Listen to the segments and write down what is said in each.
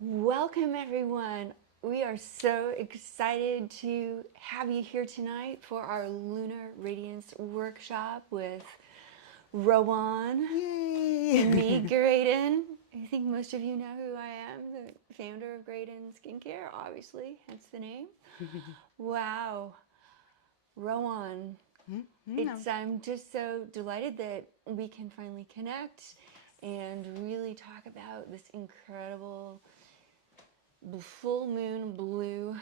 Welcome, everyone. We are so excited to have you here tonight for our Lunar Radiance workshop with Rowan Yay! and me, Graydon. I think most of you know who I am, the founder of Graydon Skincare, obviously, hence the name. Wow, Rowan. I'm just so delighted that we can finally connect and really talk about this incredible full moon blue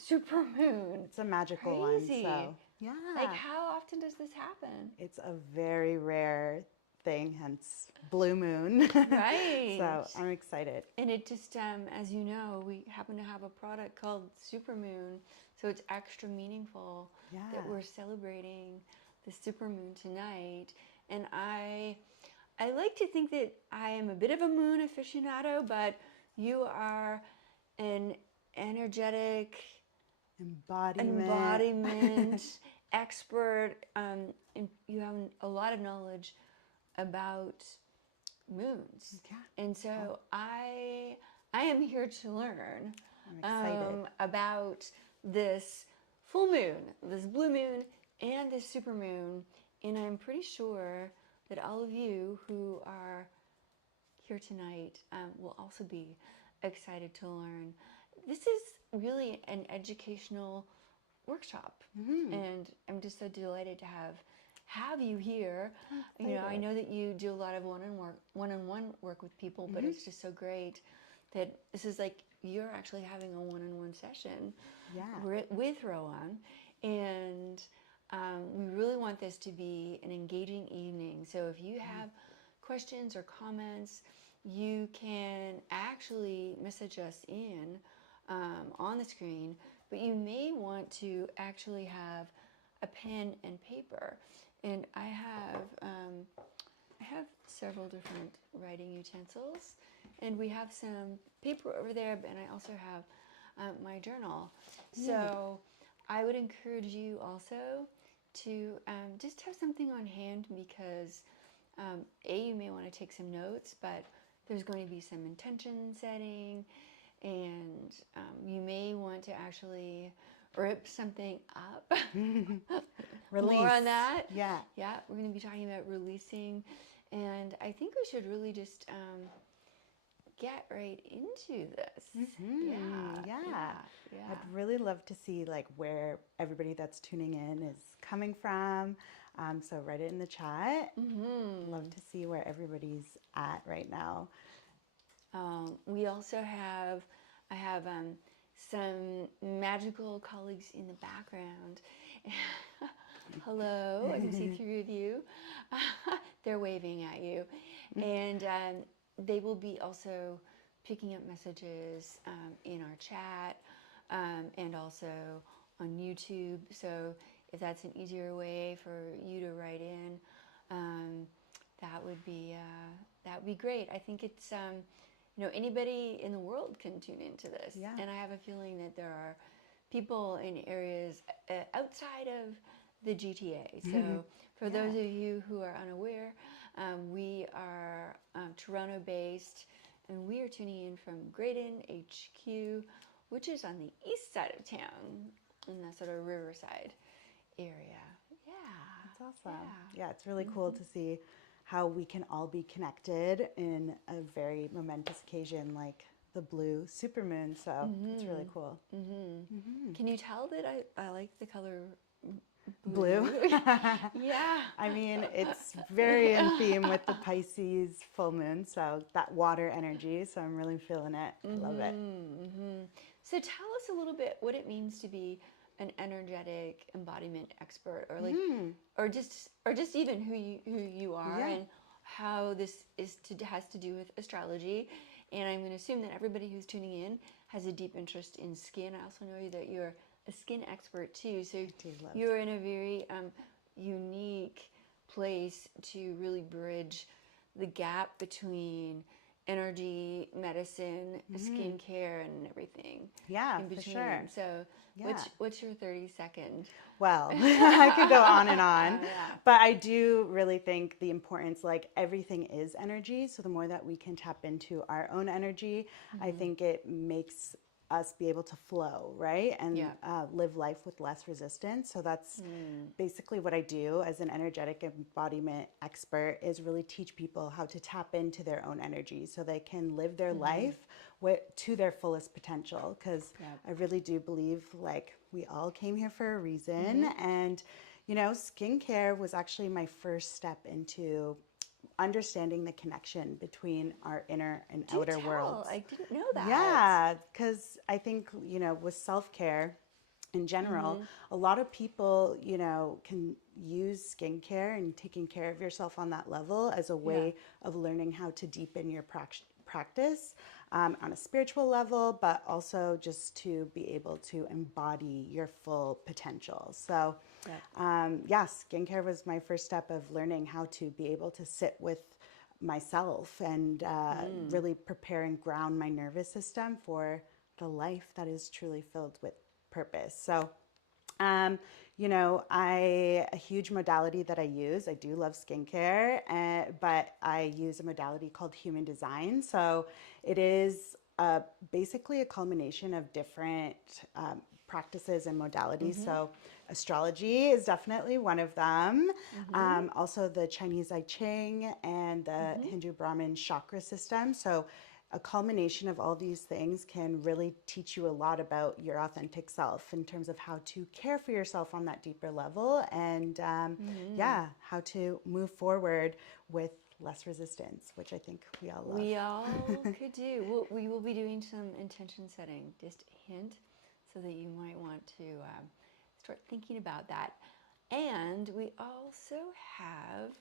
supermoon. It's a magical one, Crazy. so Like, yeah. how often does this happen? It's a very rare thing, hence Blue Moon. Right. So I'm excited. And it just, as you know, we happen to have a product called Supermoon, so it's extra meaningful that Yeah. we're celebrating the supermoon tonight. And I like to think that I am a bit of a moon aficionado, but you are an energetic Embodiment. embodiment expert. And you have a lot of knowledge about moons, Yeah. and Well, so I am here to learn I'm excited. about this full moon, this blue moon, and this super moon, and I'm pretty sure that all of you who are here tonight will also be excited to learn. This is really an educational workshop, and I'm just so delighted to have you here. I'm You know, I excited. know that you do a lot of one-on-one work with people, but it's just so great that this is like you're actually having a one-on-one session Yeah. with Rowan, and we really want this to be an engaging evening. So if you have questions or comments, you can actually message us in on the screen, but you may want to actually have a pen and paper. And I have several different writing utensils, and we have some paper over there, and I also have my journal. Yay. So I would encourage you also to just have something on hand because you may want to take some notes, but there's going to be some intention setting, and you may want to actually rip something up. More on Release. that. Yeah. Yeah, we're going to be talking about releasing, and I think we should really just get right into this. Yeah, Yeah. yeah, yeah. I'd really love to see like where everybody that's tuning in is coming from. So write it in the chat. Love to see where everybody's at right now. We also I have some magical colleagues in the background. Hello, I can see three of you. They're waving at you. And they will be also picking up messages in our chat and also on YouTube. So if that's an easier way for you to write in, um, that would be great. I think it's anybody in the world can tune into this, Yeah. and I have a feeling that there are people in areas outside of the GTA. So for those Yeah. of you who are unaware, we are Toronto based, and we are tuning in from Graydon HQ, which is on the east side of town in the sort of riverside area. Yeah, That's awesome. yeah. Yeah, it's really cool to see how we can all be connected in a very momentous occasion like the blue supermoon. So it's really cool. Can you tell that I like the color Blue. blue? Yeah. I mean, it's very in theme with the Pisces full moon, so that water energy. So I'm really feeling it. I love it. So tell us a little bit what it means to be an energetic embodiment expert, or like, or just even who you are, Yeah. and how this has to do with astrology. And I'm going to assume that everybody who's tuning in has a deep interest in skin. I also know that you're a skin expert too, so Do love. you're in a very unique place to really bridge the gap between energy, medicine, skincare, and everything. Yeah, in for between. sure. So, Yeah. what's your 30-second? Well, I could go on and on, Yeah. but I do really think the importance, like everything is energy. So the more that we can tap into our own energy, I think it makes us be able to flow, right? And Yeah. live life with less resistance. So that's basically what I do as an energetic embodiment expert, is really teach people how to tap into their own energy so they can live their life to their fullest potential. Because I really do believe, like, we all came here for a reason. And, you know, skincare was actually my first step into understanding the connection between our inner and outer worlds. I didn't know that. Yeah, because I think, you know, with self-care in general, a lot of people, you know, can use skincare and taking care of yourself on that level as a way of learning how to deepen your practice on a spiritual level, but also just to be able to embody your full potential. So, skincare was my first step of learning how to be able to sit with myself and really prepare and ground my nervous system for the life that is truly filled with purpose. So, you know, a huge modality that I use, I do love skincare, but I use a modality called human design. So it is basically a culmination of different practices and modalities. So astrology is definitely one of them. Also the Chinese I Ching and the Hindu Brahmin chakra system. So a culmination of all these things can really teach you a lot about your authentic self in terms of how to care for yourself on that deeper level and how to move forward with less resistance, which I think we all love. We all could do. We will be doing some intention setting, just a hint, so that you might want to start thinking about that. And we also have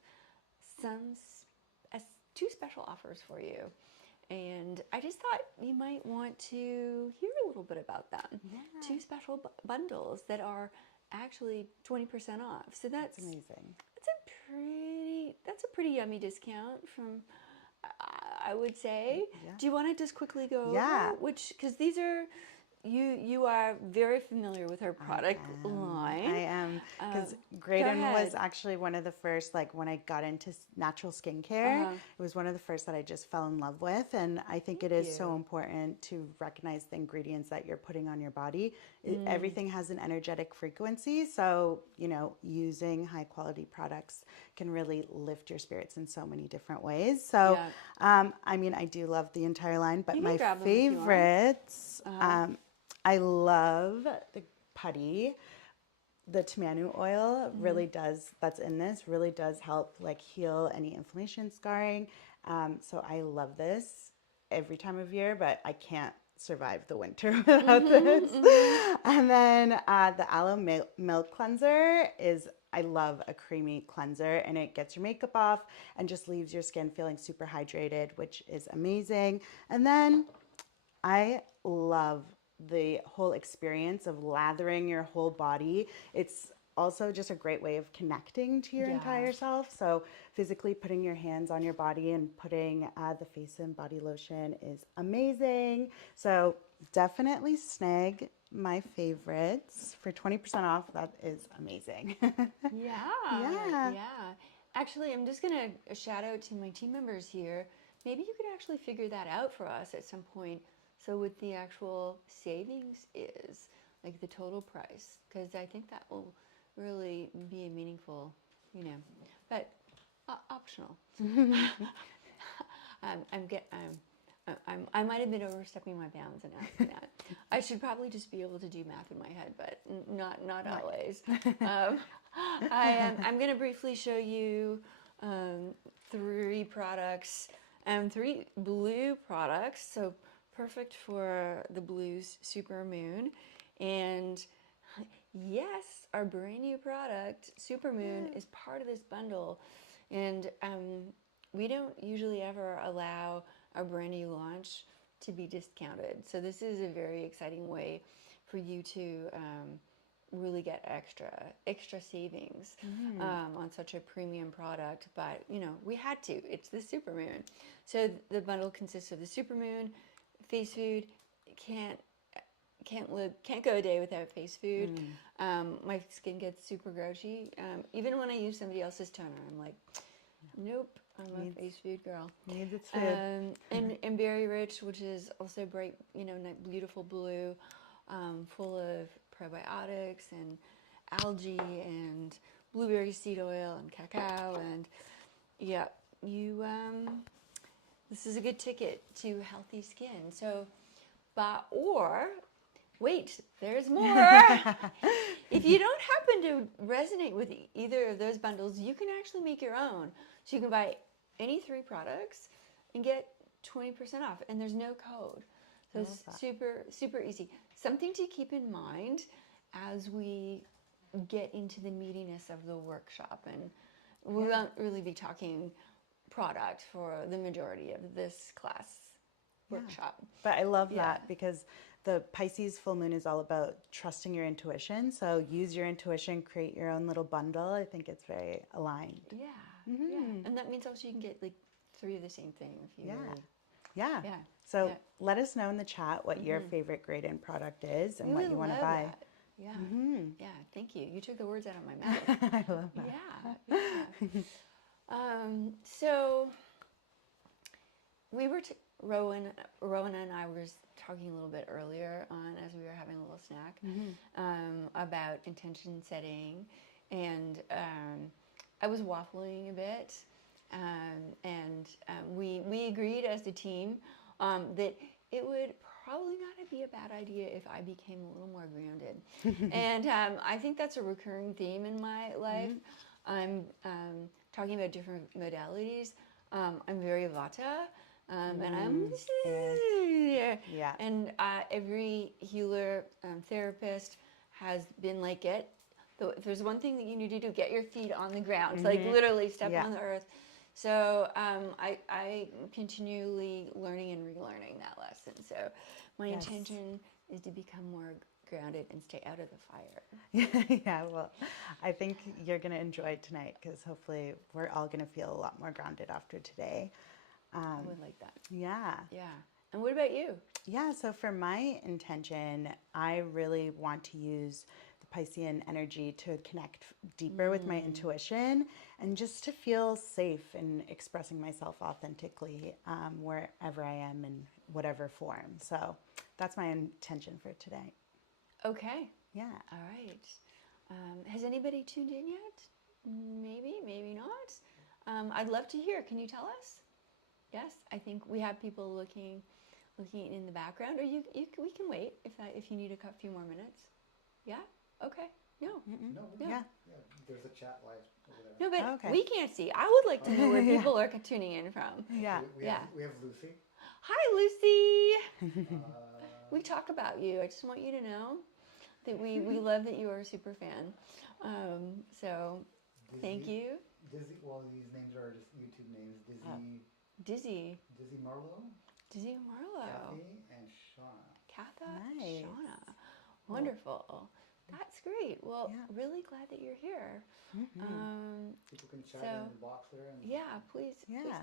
two special offers for you. And I just thought you might want to hear a little bit about them. Yeah. Two special bundles that are actually 20% off. So that's amazing. That's a pretty yummy discount from, I would say. Yeah. Do you want to just quickly go Yeah. over because these are, you are very familiar with her product line. I am, because Graydon was actually one of the first, like when I got into natural skincare, it was one of the first that I just fell in love with. And I think it is so important to recognize the ingredients that you're putting on your body. Everything has an energetic frequency. So, you know, using high quality products can really lift your spirits in so many different ways. So, I mean, I do love the entire line, but my favorites, I love the putty. The tamanu oil really does, that's in this, really does help like heal any inflammation, scarring. So I love this every time of year, but I can't survive the winter without this. And then the aloe milk cleanser is, I love a creamy cleanser, and it gets your makeup off and just leaves your skin feeling super hydrated, which is amazing. And then I love the whole experience of lathering your whole body. It's also just a great way of connecting to your entire self. So physically putting your hands on your body and putting the face and body lotion is amazing. So definitely snag my favorites for 20% off. That is amazing. Yeah. Actually, I'm just going to shout out to my team members here. Maybe you could actually figure that out for us at some point. So what the actual savings is, like the total price, because I think that will really be a meaningful, you know, but optional. I might have been overstepping my bounds in asking that. I should probably just be able to do math in my head, but not always. I'm going to briefly show you three products, three blue products. So perfect for the Blue Supermoon. And yes, our brand new product, Supermoon, is part of this bundle. And we don't usually ever allow our brand new launch to be discounted. So this is a very exciting way for you to really get extra savings on such a premium product, but you know, we had to. It's the Supermoon. So the bundle consists of the Supermoon, face food, can't go a day without face food. My skin gets super grouchy. Even when I use somebody else's toner, I'm like, nope, I'm a face food girl. Needs its food. And Berry Rich, which is also bright, you know, beautiful blue, full of probiotics and algae and blueberry seed oil and cacao, and yeah, this is a good ticket to healthy skin. So, or wait, there's more. If you don't happen to resonate with either of those bundles, you can actually make your own. So you can buy any 3 products and get 20% off, and there's no code. So it's super easy. Something to keep in mind as we get into the meatiness of the workshop, and we won't really be talking product for the majority of this class workshop. But I love that, because the Pisces full moon is all about trusting your intuition. So use your intuition, create your own little bundle. I think it's very aligned. Yeah. And that means also you can get like 3 of the same thing if you Yeah. So let us know in the chat what your favorite Graydon product is and what you want to buy. That. Yeah. Yeah. Thank you. You took the words out of my mouth. I love that. Yeah. So we were Rowan and I were talking a little bit earlier on as we were having a little snack about intention setting, and I was waffling a bit, and we agreed as a team that it would probably not be a bad idea if I became a little more grounded. And I think that's a recurring theme in my life. I'm talking about different modalities. I'm very Vata, and I'm and every healer, therapist has been like it. If there's one thing that you need to do, get your feet on the ground, like literally step on the earth. So I continually learning and relearning that lesson. So my intention is to become more grounded and stay out of the fire. Yeah, well, I think you're going to enjoy tonight, because hopefully we're all going to feel a lot more grounded after today. I would like that. Yeah. Yeah. And what about you? Yeah, so for my intention, I really want to use the Piscean energy to connect deeper with my intuition, and just to feel safe in expressing myself authentically wherever I am in whatever form. So that's my intention for today. Okay. Yeah. All right. Has anybody tuned in yet? Maybe not. I'd love to hear. Can you tell us? Yes, I think we have people looking in the background, or we can wait if you need a few more minutes. Yeah. Okay. No. Yeah. There's a chat live over there. No, but we can't see. I would like to know where people are tuning in from. Yeah. We have Lucy. Hi, Lucy. We talk about you. I just want you to know that we love that you are a super fan. So thank you. Dizzy. Well, these names are just YouTube names. Dizzy Marlowe. Dizzy Marlowe. Kathy and Shauna. Katha. Nice. Shauna. Wonderful. That's great. Well, really glad that you're here. People can chat in the box there. And please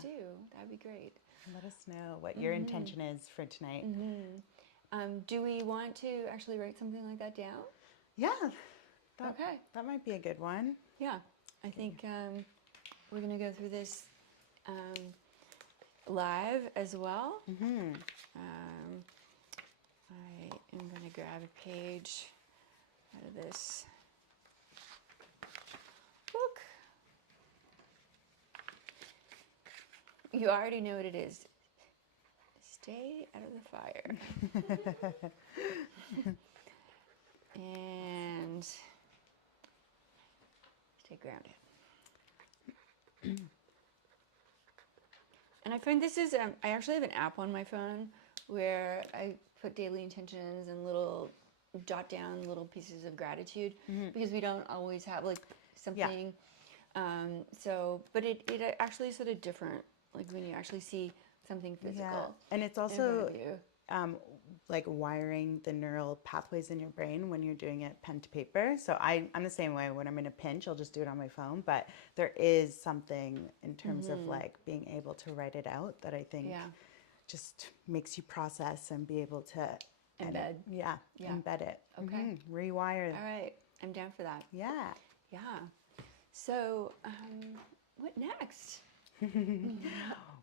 do. That'd be great. Let us know what your intention is for tonight. Do we want to actually write something like that down? Yeah. Okay. That might be a good one. Yeah. I think we're going to go through this live as well. I am going to grab a page out of this book. You already know what it is. Stay out of the fire. And stay grounded. And I find this is, I actually have an app on my phone where I put daily intentions and jot down little pieces of gratitude, because we don't always have like something. But it actually is sort of different, like when you actually see something physical. And it's also like wiring the neural pathways in your brain when you're doing it pen to paper. So I'm the same way. When I'm in a pinch, I'll just do it on my phone. But there is something in terms of like being able to write it out that I think just makes you process and be able to embed. Embed it. Okay. Rewire. All right. I'm down for that. Yeah. Yeah. So, what next?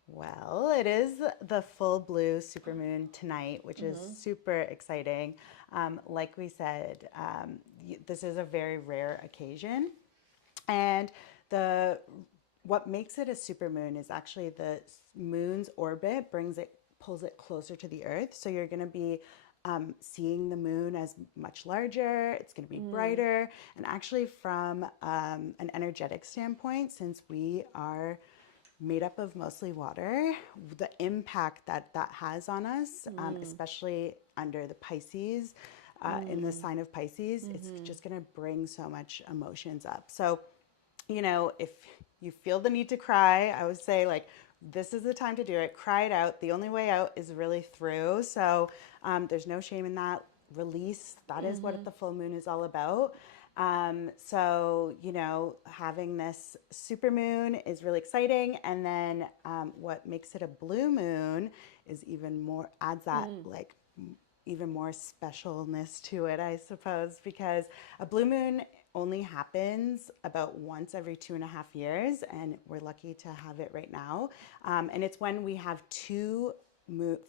Well, it is the full blue supermoon tonight, which is super exciting. Like we said, this is a very rare occasion. And what makes it a supermoon is actually the moon's orbit pulls it closer to the Earth. So you're going to be seeing the moon as much larger, it's going to be brighter. And actually from an energetic standpoint, since we are made up of mostly water, the impact that has on us, especially under the Pisces, in the sign of Pisces, it's just going to bring so much emotions up. So, you know, if you feel the need to cry, I would say like, this is the time to do it. Cry it out. The only way out is really through. So there's no shame in that. Release. That is what the full moon is all about. So, you know, having this supermoon is really exciting. And then what makes it a blue moon is adds that like even more specialness to it, I suppose, because a blue moon only happens about once every 2.5 years, and we're lucky to have it right now. And it's when we have two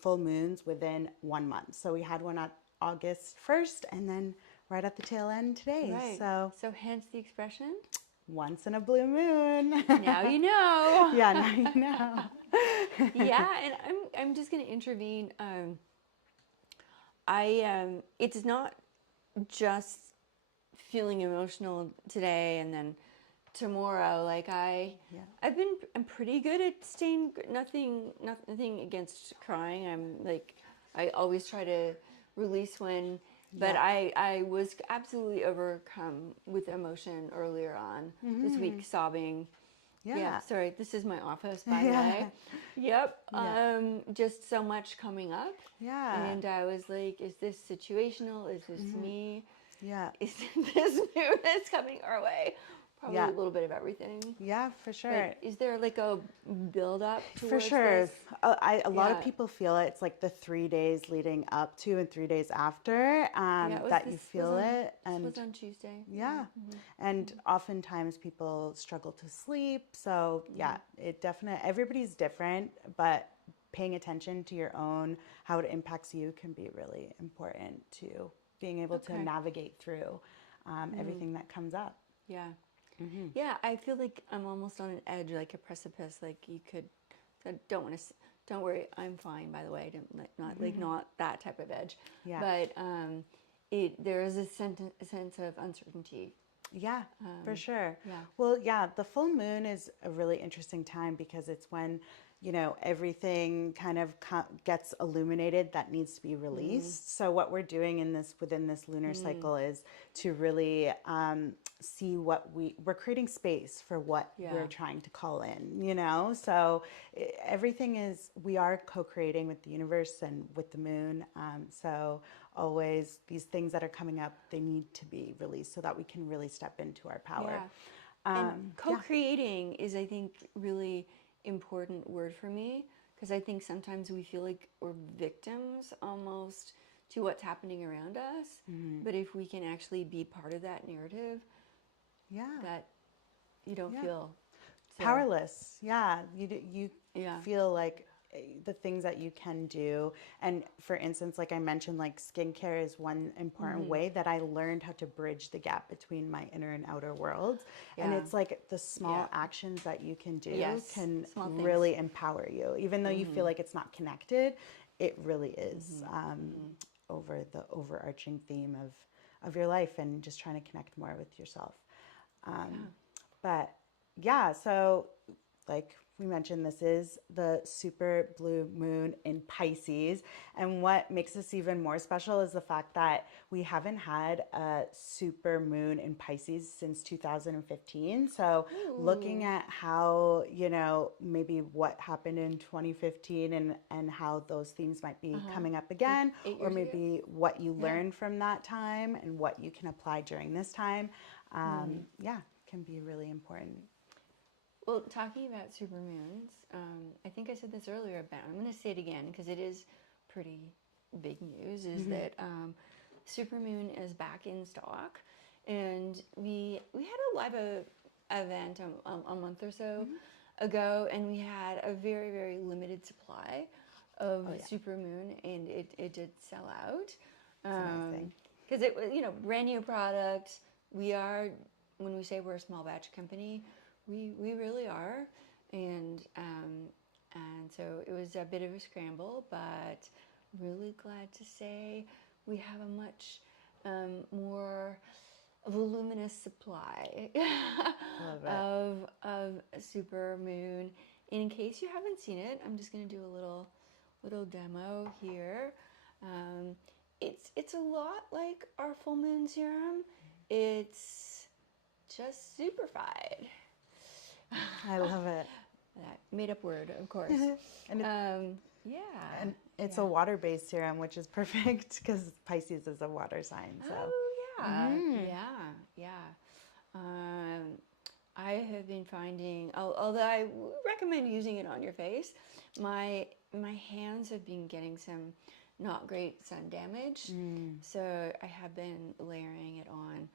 full moons within 1 month. So we had one on August 1st, and then right at the tail end today. Right. So hence the expression, once in a blue moon. Now you know. Yeah, now you know. Yeah, and I'm just going to intervene. It's not just feeling emotional today and then tomorrow. Like I'm pretty good at staying. Nothing against crying. I always try to release when. But I was absolutely overcome with emotion earlier on this week, sobbing. Yeah. Sorry, this is my office, by the way. Yep. Just so much coming up. Yeah. And I was like, is this situational? Is this me? Yeah. Is this moon that's coming our way? Probably a little bit of everything. Yeah, for sure. But is there like a build up towards For sure. this? A lot of people feel it. It's like the 3 days leading up to and 3 days after you feel it. And this was on Tuesday. Yeah. And oftentimes people struggle to sleep. So it definitely, everybody's different, but paying attention to your own, how it impacts you can be really important to being able to navigate through everything that comes up. Yeah. Yeah, I feel like I'm almost on an edge, like a precipice. Like you could, don't worry, I'm fine. By the way, not that type of edge. Yeah. But there is a sense of uncertainty. Yeah, for sure. Yeah. Well, the full moon is a really interesting time because it's when, you know, everything kind of gets illuminated that needs to be released. So what we're doing within this lunar cycle is to really see what we're creating space for what we're trying to call in, you know? So we are co-creating with the universe and with the moon. So always these things that are coming up, they need to be released so that we can really step into our power. Yeah. And co-creating is, I think, really important word for me, because I think sometimes we feel like we're victims almost to what's happening around us. But if we can actually be part of that narrative, that you don't feel powerless. You feel like the things that you can do. And for instance, like I mentioned, like skincare is one important way that I learned how to bridge the gap between my inner and outer worlds. And it's like the small actions that you can do can really empower you. Even though you feel like it's not connected, it really is over the overarching theme of your life and just trying to connect more with yourself. But so like we mentioned this is the super blue moon in Pisces. And what makes this even more special is the fact that we haven't had a super moon in Pisces since 2015. So looking at how, maybe what happened in 2015 and how those themes might be coming up again, or maybe what you learned from that time and what you can apply during this time, can be really important. Well, talking about supermoons, I think I said this earlier, but I'm going to say it again because it is pretty big news, is that supermoon is back in stock. And we had a live event a month or so ago, and we had a very, very limited supply of supermoon, and it did sell out. Because it was, brand new product. When we say we're a small batch company, we really are, and so it was a bit of a scramble, but really glad to say we have a much more voluminous supply of supermoon. And in case you haven't seen it, I'm just going to do a little demo here. It's a lot like our full moon serum. It's just superfied. I love it. That made up word, of course. And and it's a water-based serum, which is perfect because Pisces is a water sign. So. Oh yeah. I have been finding, although I recommend using it on your face, my hands have been getting some not great sun damage. So I have been layering it on,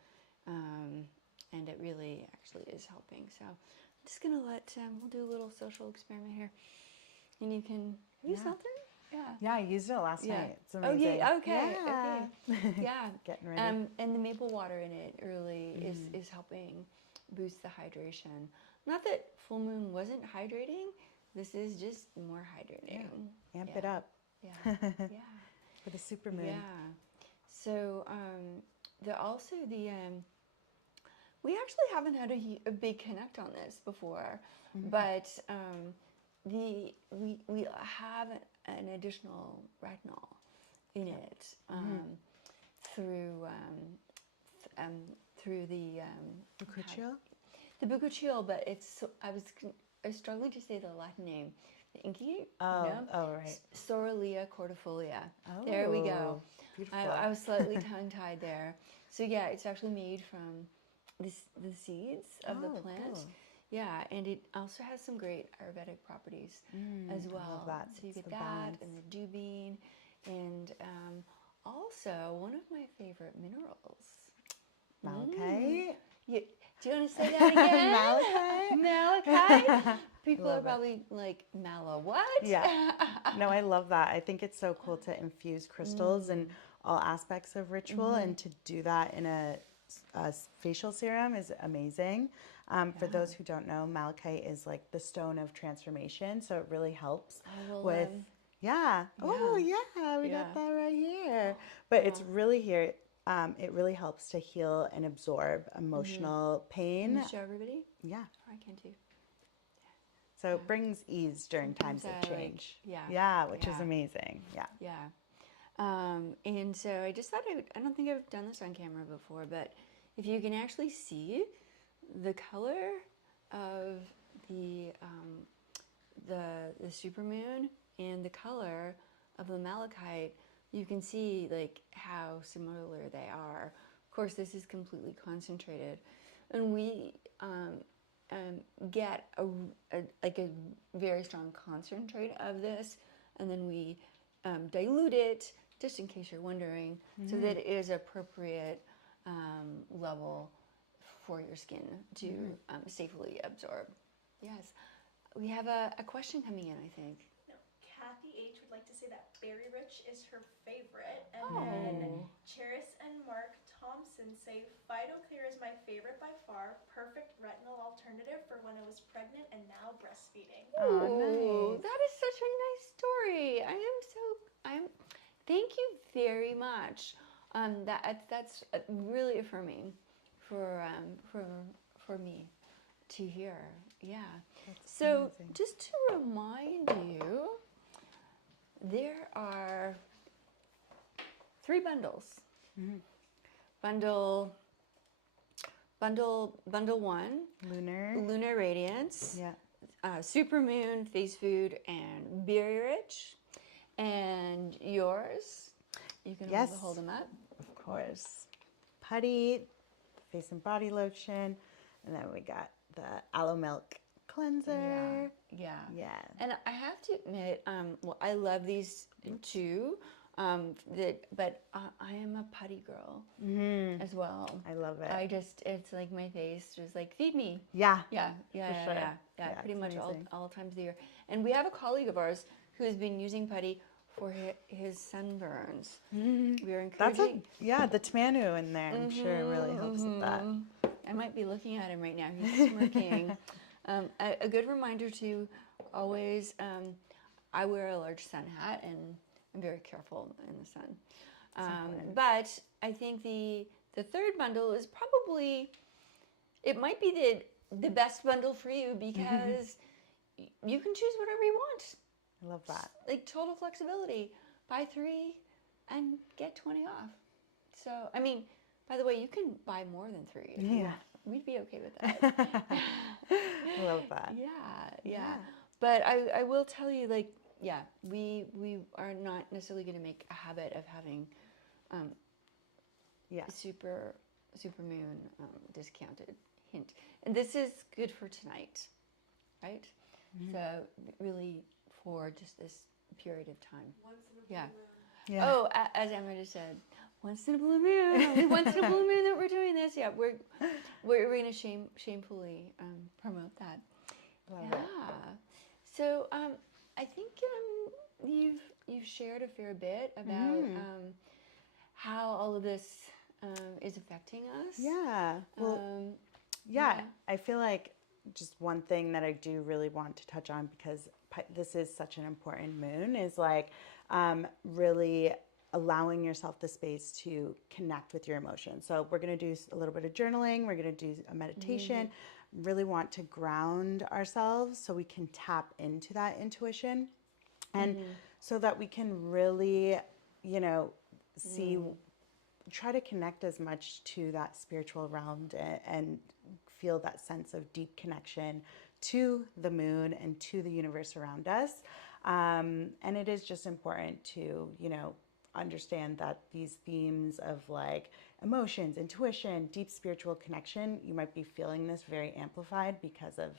and it really actually is helping. So I'm just gonna we'll do a little social experiment here, and you can. Have you smelled it? Yeah, I used it last night. It's amazing. Oh yeah. Okay. Yeah. Getting ready. And the maple water in it really is helping boost the hydration. Not that full moon wasn't hydrating. This is just more hydrating. Amp it up. Yeah. For the super moon. Yeah. So we actually haven't had a big connect on this before, but we have an additional retinol in it through the Buccuccio? The buccuccio, but I was struggling to say the Latin name. The inky? Oh, right. Sorrelia cordifolia. Oh, there we go. Beautiful. I was slightly tongue-tied there. So yeah, it's actually made from the seeds of the plant. Cool. Yeah, and it also has some great Ayurvedic properties as well. I love that. So you get that balance. And the dubine, and also one of my favorite minerals. Malachite. Do you want to say that again? Malachite. Malachite. People are probably like, Mala what? Yeah. No, I love that. I think it's so cool to infuse crystals in all aspects of ritual, and to do that in a facial serum is amazing. For those who don't know, malachite is like the stone of transformation, so it really helps with. Oh yeah, we got that right here. But it's really here. It really helps to heal and absorb emotional pain. Can you show everybody? Yeah. I can too. So it brings ease during times of change. Which is amazing. And so I just thought I don't think I've done this on camera before, but if you can actually see the color of the supermoon and the color of the malachite, you can see like how similar they are. Of course, this is completely concentrated, and we get a very strong concentrate of this, and then we dilute it, just in case you're wondering, so that it is appropriate level for your skin to safely absorb. Yes. We have a question coming in, I think. No, Kathy H. would like to say that Berry Rich is her favorite. And then Cheris and Mark Thompson say PhytoClear is my favorite by far. Perfect retinol alternative for when I was pregnant and now breastfeeding. Oh, nice. That is such a nice story. Thank you very much. That's really affirming for me, to hear. Yeah. That's So amazing. just to remind you, there are 3 bundles. Bundle 1, Lunar Radiance, Yeah. Supermoon, Face Food, and Berry Rich. And yours, you can Yes. hold them up. Of course. Putty, face and body lotion, and then we got the aloe milk cleanser. Yeah. Yeah. And I have to admit, well, I love these too. But I am a putty girl as well. I love it. It's like my face just like, feed me. Yeah. Yeah, For sure. yeah, pretty it's much amazing. all times of the year. And we have a colleague of ours who has been using putty for his sunburns. We are encouraging. The Tamanu in there, I'm sure it really helps with that. I might be looking at him right now. He's smirking. A good reminder to always, I wear a large sun hat and I'm very careful in the sun. But I think the 3rd bundle is probably, it might be the best bundle for you because you can choose whatever you want. I love that. Like total flexibility. Buy 3 and get 20 off. So, I mean, by the way, you can buy more than 3. If you want. We'd be okay with that. I love that. Yeah. But I will tell you, like, yeah, we are not necessarily going to make a habit of having Supermoon discounted. Hint. And this is good for tonight, right? So really for just this period of time. Once in a blue moon. Yeah. Oh, as Emma just said, once in a blue moon. Only once in a blue moon that we're doing this. Yeah, we're going to shamefully promote that. Love it. So I think you've shared a fair bit about how all of this is affecting us. Yeah. Well, I feel like just one thing that I do really want to touch on, because this is such an important moon, is like really allowing yourself the space to connect with your emotions. So we're going to do a little bit of journaling. We're going to do a meditation. Really want to ground ourselves so we can tap into that intuition, and so that we can really, try to connect as much to that spiritual realm and feel that sense of deep connection to the moon and to the universe around us. And it is just important to, understand that these themes of like emotions, intuition, deep spiritual connection, you might be feeling this very amplified because of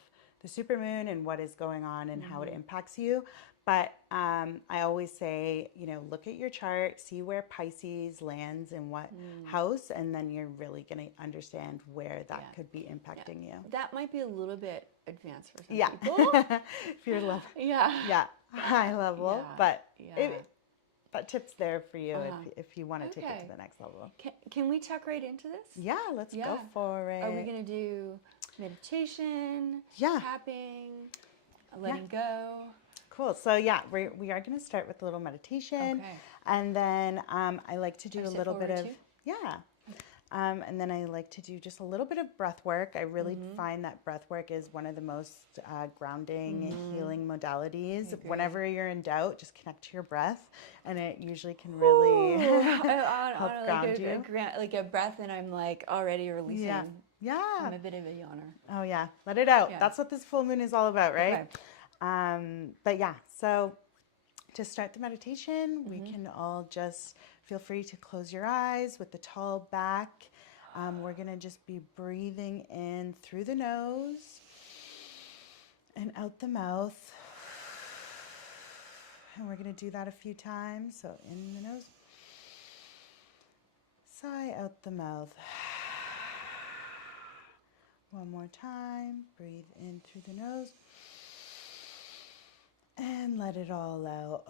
the supermoon and what is going on and how it impacts you. But I always say, look at your chart, see where Pisces lands in what house, and then you're really going to understand where that could be impacting you. That might be a little bit advanced for some people. If you're level, high level, but that tip's there for you if you want to take it to the next level. Can we tuck right into this? Yeah, let's go for it. Are we going to do meditation, Yeah. tapping, letting go? Cool. So we are going to start with a little meditation, and then I like to do a little bit of and then I like to do just a little bit of breath work. I really find that breath work is one of the most grounding, healing modalities. Whenever you're in doubt, just connect to your breath, and it usually can really help ground you. Like a breath, and I'm like already releasing. Yeah. I'm a bit of a yawner. Oh yeah, let it out. Yeah. That's what this full moon is all about, right? But yeah, so to start the meditation, we can all just feel free to close your eyes with the tall back. We're going to just be breathing in through the nose and out the mouth. And we're going to do that a few times. So in the nose, sigh out the mouth. One more time. Breathe in through the nose and let it all out.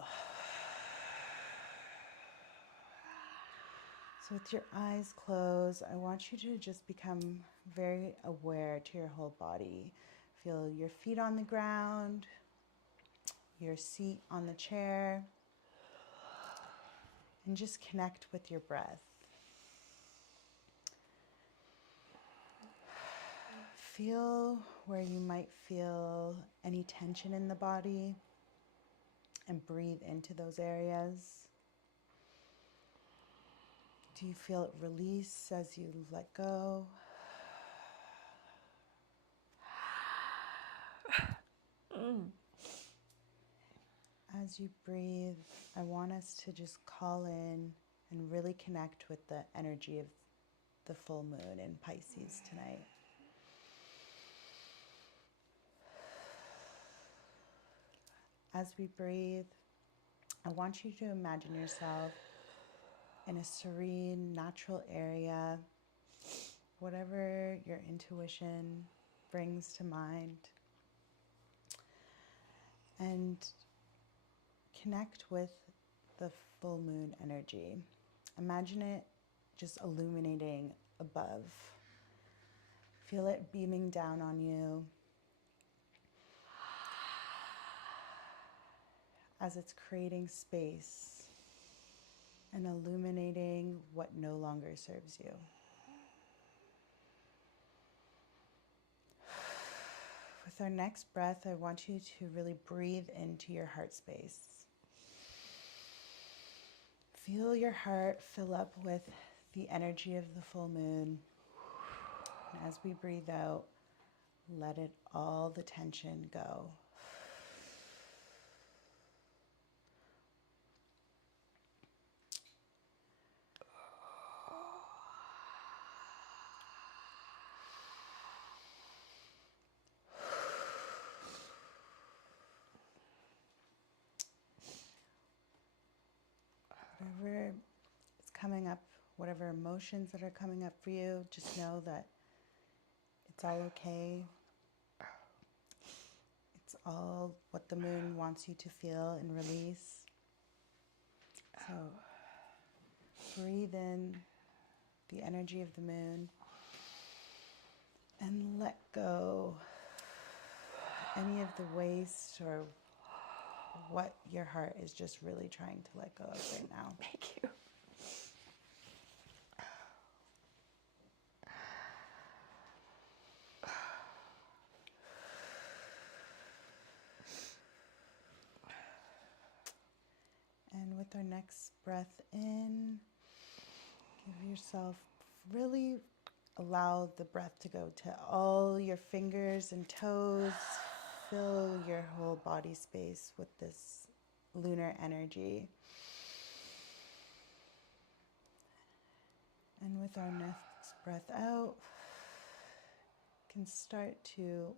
So with your eyes closed, I want you to just become very aware to your whole body. Feel your feet on the ground, your seat on the chair, and just connect with your breath. feel where you might feel any tension in the body and breathe into those areas. Do you feel it release as you let go? As you breathe, I want us to just call in and really connect with the energy of the full moon in Pisces tonight. As we breathe, I want you to imagine yourself in a serene, natural area, whatever your intuition brings to mind, and connect with the full moon energy. Imagine it just illuminating above. Feel it beaming down on you as it's creating space and illuminating what no longer serves you. With our next breath, I want you to really breathe into your heart space. Feel your heart fill up with the energy of the full moon. And as we breathe out, let it all the tension go. Whatever is coming up, whatever emotions that are coming up for you, just know that it's all okay. It's all what the moon wants you to feel and release. So breathe in the energy of the moon and let go any of the waste or what your heart is just really trying to let go of right now. Thank you. And with our next breath in, give yourself, really allow the breath to go to all your fingers and toes. Fill your whole body space with this lunar energy. And with our next breath out, you can start to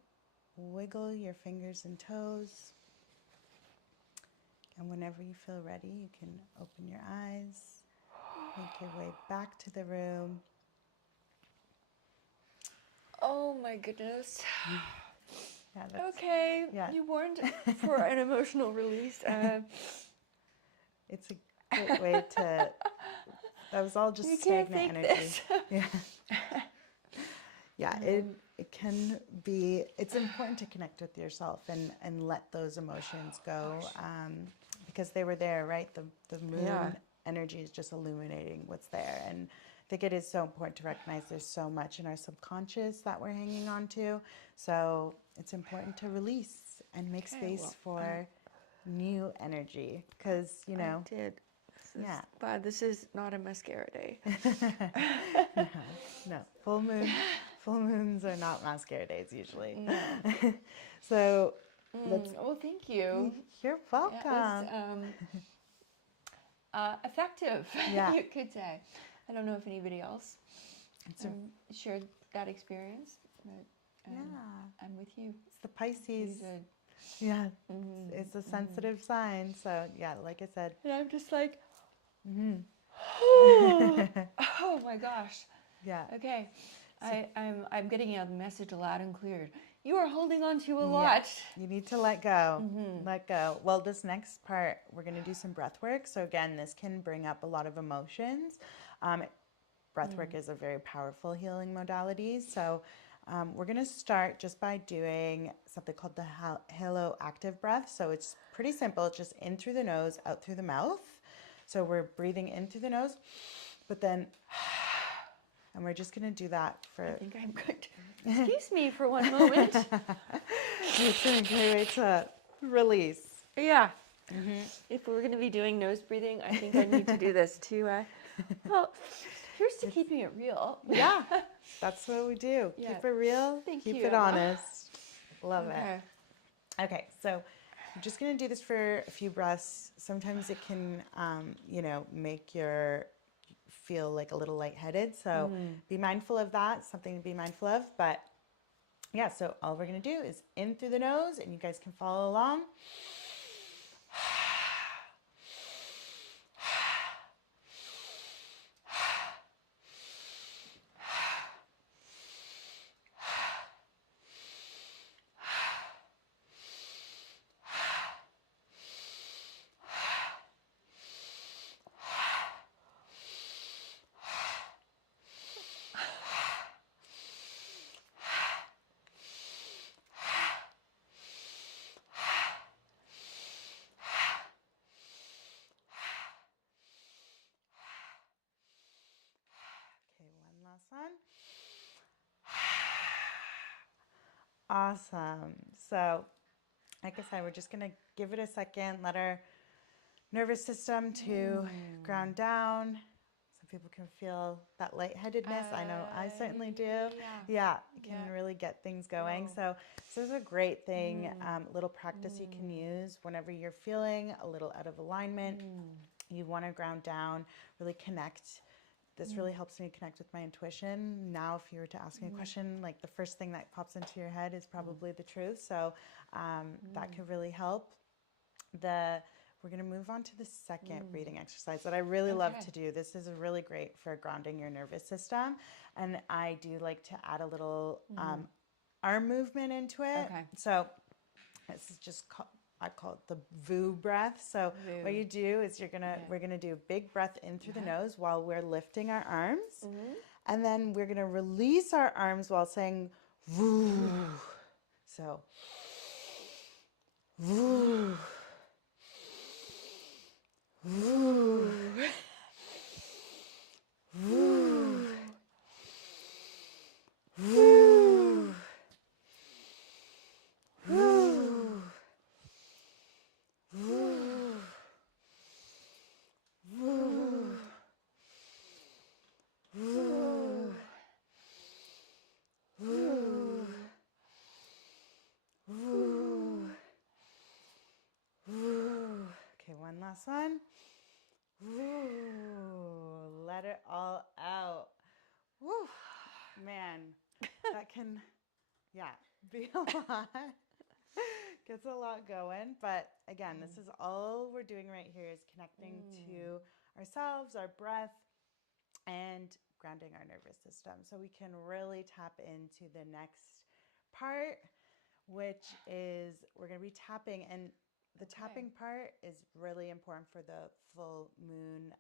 wiggle your fingers and toes. And whenever you feel ready, you can open your eyes, make your way back to the room. Oh my goodness. Yeah, Okay, yeah. you warned for an emotional release. It's a great way to, that was all just You can't stagnant fake energy. this. Yeah. Yeah, it can be, it's important to connect with yourself and let those emotions go, because they were there, right? The moon energy is just illuminating what's there. And I think it is so important to recognize there's so much in our subconscious that we're hanging on to. So it's important to release and make space for new energy, because, you know. I did. But this is not a mascara day. No. Full moons are not mascara days usually. No. So Well, thank you. You're welcome. It was effective, Yeah. you could say. I don't know if anybody else shared that experience, but I'm with you. It's the Pisces. Good. Yeah. It's a sensitive sign. So yeah, like I said. And I'm just like, oh my gosh. Yeah. Okay. I'm getting a message loud and clear. You are holding on to a lot. You need to let go. Let go. Well, this next part, we're going to do some breath work. So again, this can bring up a lot of emotions. Breath work is a very powerful healing modality. So we're going to start just by doing something called the halo active breath. So it's pretty simple. It's just in through the nose, out through the mouth. So we're breathing in through the nose, but then And we're just going to do that for... I think I'm good. Excuse me for one moment. It's a great way to release. Yeah. If we're going to be doing nose breathing, I think I need to do this too. Well, here's to keeping it real. Yeah, that's what we do. Yeah. Keep it real, Thank keep you, it Emma. honest. Love Okay. it. Okay, so I'm just going to do this for a few breaths. Sometimes it can, make your feel like a little lightheaded. So be mindful of that, something to be mindful of. But yeah, so all we're going to do is in through the nose, and you guys can follow along. Okay, one last one. Awesome. So, like I said, we're just going to give it a second, let our nervous system to ground down. Some people can feel that lightheadedness. I know I certainly do. Yeah, it can really get things going. So this is a great thing, little practice you can use whenever you're feeling a little out of alignment. You want to ground down, really connect. This really helps me connect with my intuition. Now, if you were to ask me a question, like the first thing that pops into your head is probably the truth. So that could really help. We're going to move on to the second breathing exercise that I really love to do. This is really great for grounding your nervous system. And I do like to add a little arm movement into it. Okay. So this is just I call it the VU breath. So what you do is we're gonna do a big breath in through the nose while we're lifting our arms, and then we're gonna release our arms while saying VU. So VU, VU, VU, VU, VU. Okay, one last one. Let it all out. Woo. Man, that can, be a lot. Gets a lot going. But again, this is all we're doing right here is connecting to ourselves, our breath, and grounding our nervous system. So we can really tap into the next part, which is we're going to be tapping. And the tapping part is really important for the full moon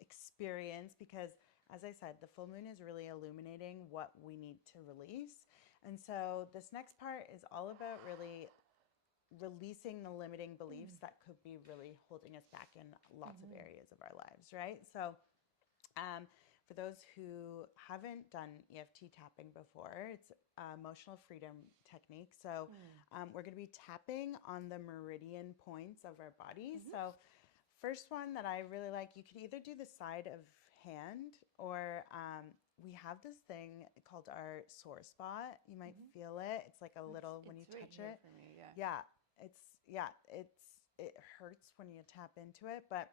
experience because, as I said, the full moon is really illuminating what we need to release. And so this next part is all about really releasing the limiting beliefs that could be really holding us back in lots of areas of our lives, right? So for those who haven't done EFT tapping before, it's emotional freedom technique. So we're going to be tapping on the meridian points of our body. So first one that I really like, you could either do the side of hand or we have this thing called our sore spot. You might feel it. It's like a little when you touch it. For me, it hurts when you tap into it, but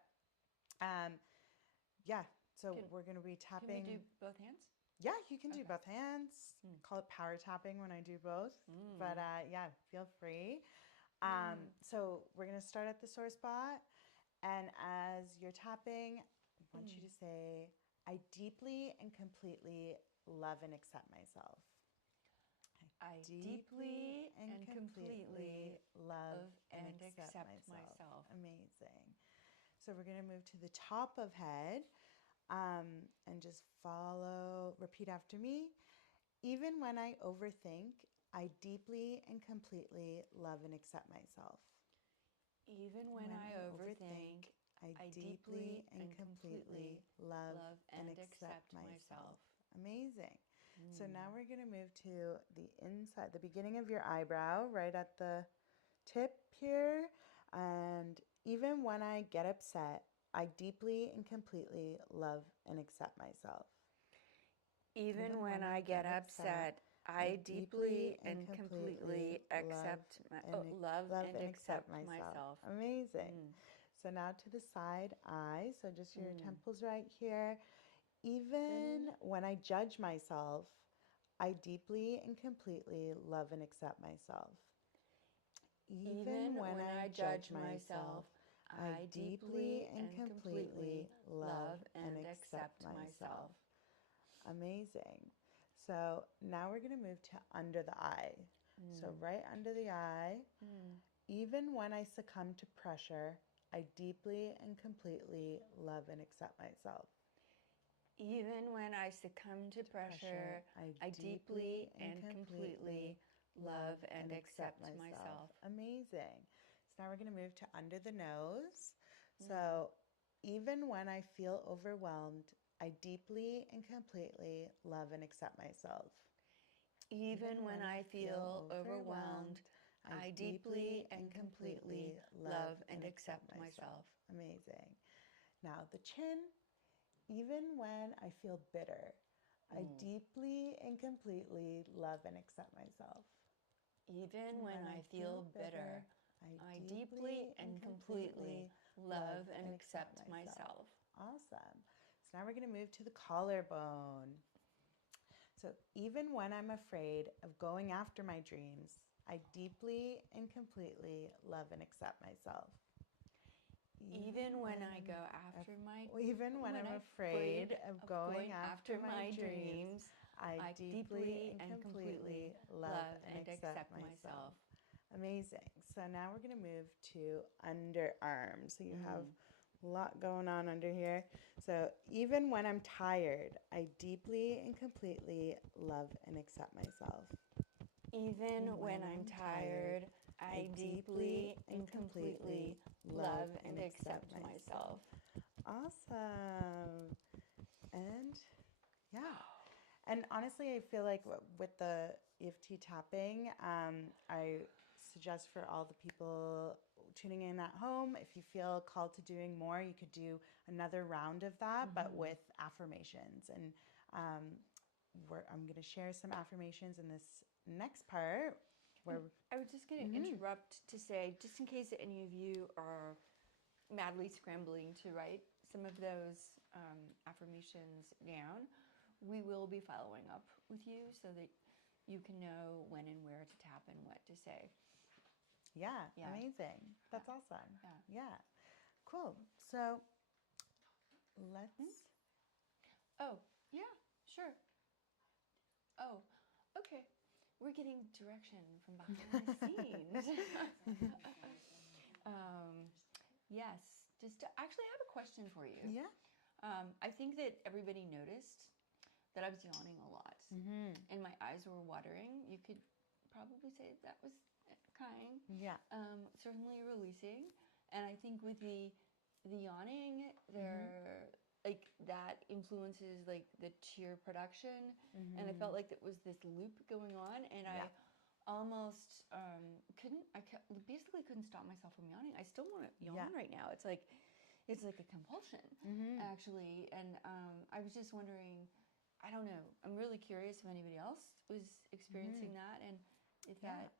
so we're going to be tapping. Can we do both hands? Yeah, you can do both hands. Call it power tapping when I do both. But feel free. So we're going to start at the sore spot. And as you're tapping, I want you to say, I deeply and completely love and accept myself. I deeply and completely love and accept myself. Amazing. So we're going to move to the top of head and just repeat after me. Even when I overthink, I deeply and completely love and accept myself. Even when I overthink, I deeply and completely love and accept myself. Amazing. So now we're going to move to the inside, the beginning of your eyebrow, right at the tip here. And even when I get upset, I deeply and completely love and accept myself. Even when I get upset, I deeply and completely love and accept myself. Amazing. So now to the side eye, so just your temples right here. Even when I judge myself, I deeply and completely love and accept myself. Even when I judge myself, I deeply and completely love and accept myself. Amazing. So now we're going to move to under the eye. So right under the eye, even when I succumb to pressure, I deeply and completely love and accept myself. Even when I succumb to pressure, I deeply and completely love and accept myself. Amazing. So now we're going to move to under the nose. So even when I feel overwhelmed, I deeply and completely love and accept myself. Even when I feel overwhelmed, I deeply and completely love and accept myself. Amazing. Now the chin. Even when I feel bitter, I deeply and completely love and accept myself. Even when I feel bitter, I deeply and completely love and accept myself. Awesome. So now we're going to move to the collarbone. So even when I'm afraid of going after my dreams, I deeply and completely love and accept myself. Even when I go after Even when I'm afraid of going after my dreams, I deeply and completely love and accept myself. Amazing. So now we're going to move to underarm. So you have a lot going on under here. So even when I'm tired, I deeply and completely love and accept myself. Even when I'm tired, I deeply and completely love and accept myself. Awesome. And yeah. And honestly, I feel like with the EFT tapping, I suggest for all the people tuning in at home, if you feel called to doing more, you could do another round of that, but with affirmations. And I'm going to share some affirmations in this next part. I was just going to interrupt to say, just in case any of you are madly scrambling to write some of those affirmations down, we will be following up with you so that you can know when and where to tap and what to say. Yeah. Amazing. That's awesome. Yeah. Cool. So let's... Oh, yeah, sure. Oh, okay. We're getting direction from behind the scenes. Yes, actually, I have a question for you. Yeah. I think that everybody noticed that I was yawning a lot, and my eyes were watering. You could probably say that was crying. Yeah. Certainly releasing, and I think with the yawning, like that influences like the tear production, and I felt like there was this loop going on, and I almost basically couldn't stop myself from yawning. I still want to yawn right now. It's like a compulsion, actually, and I was just wondering. I don't know. I'm really curious if anybody else was experiencing that, and if that,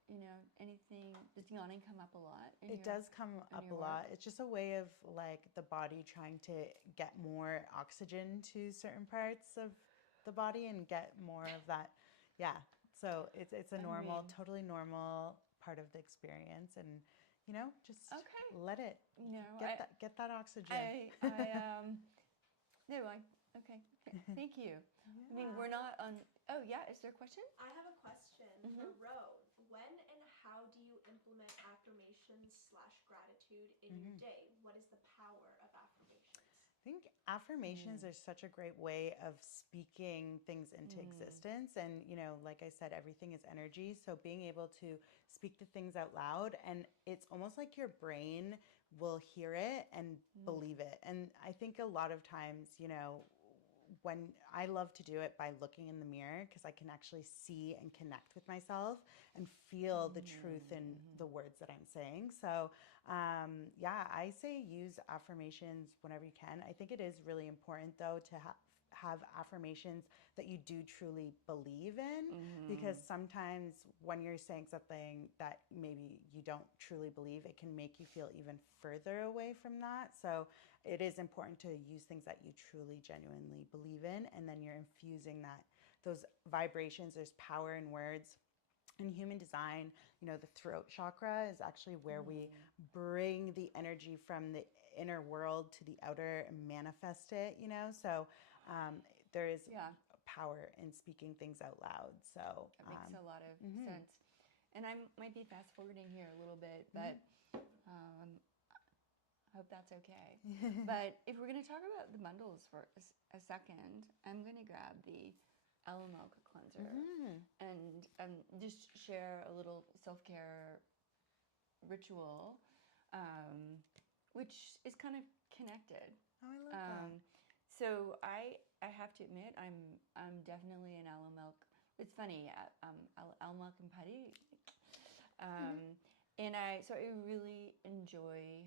anything, does yawning come up a lot? It does come up a lot. It's just a way of like the body trying to get more oxygen to certain parts of the body and get more of that. Yeah. So it's a normal, totally normal part of the experience, and just let it get that oxygen. Okay. Thank you. I mean, we're not on. Oh yeah, is there a question? I have a question for Ro. When and how do you implement affirmations / gratitude in your day? What is the power of affirmations? I think affirmations are such a great way of speaking things into existence. And, like I said, everything is energy. So being able to speak the things out loud, and it's almost like your brain will hear it and believe it. And I think a lot of times, when I love to do it by looking in the mirror, because I can actually see and connect with myself and feel the truth in the words that I'm saying. So yeah, I say use affirmations whenever you can. I think it is really important though to have affirmations that you do truly believe in, because sometimes when you're saying something that maybe you don't truly believe, it can make you feel even further away from that. So it is important to use things that you truly genuinely believe in, and then you're infusing those vibrations. There's power in words. In human design, the throat chakra is actually where we bring the energy from the inner world to the outer and manifest it, So there is power in speaking things out loud. So that makes a lot of sense. And I might be fast forwarding here a little bit, but I hope that's okay. But if we're going to talk about the bundles for a second, I'm going to grab the aloe milk cleanser and just share a little self-care ritual, which is kind of connected. Oh, I love that. So I have to admit, I'm definitely an aloe milk. It's funny, aloe milk and putty. And I really enjoy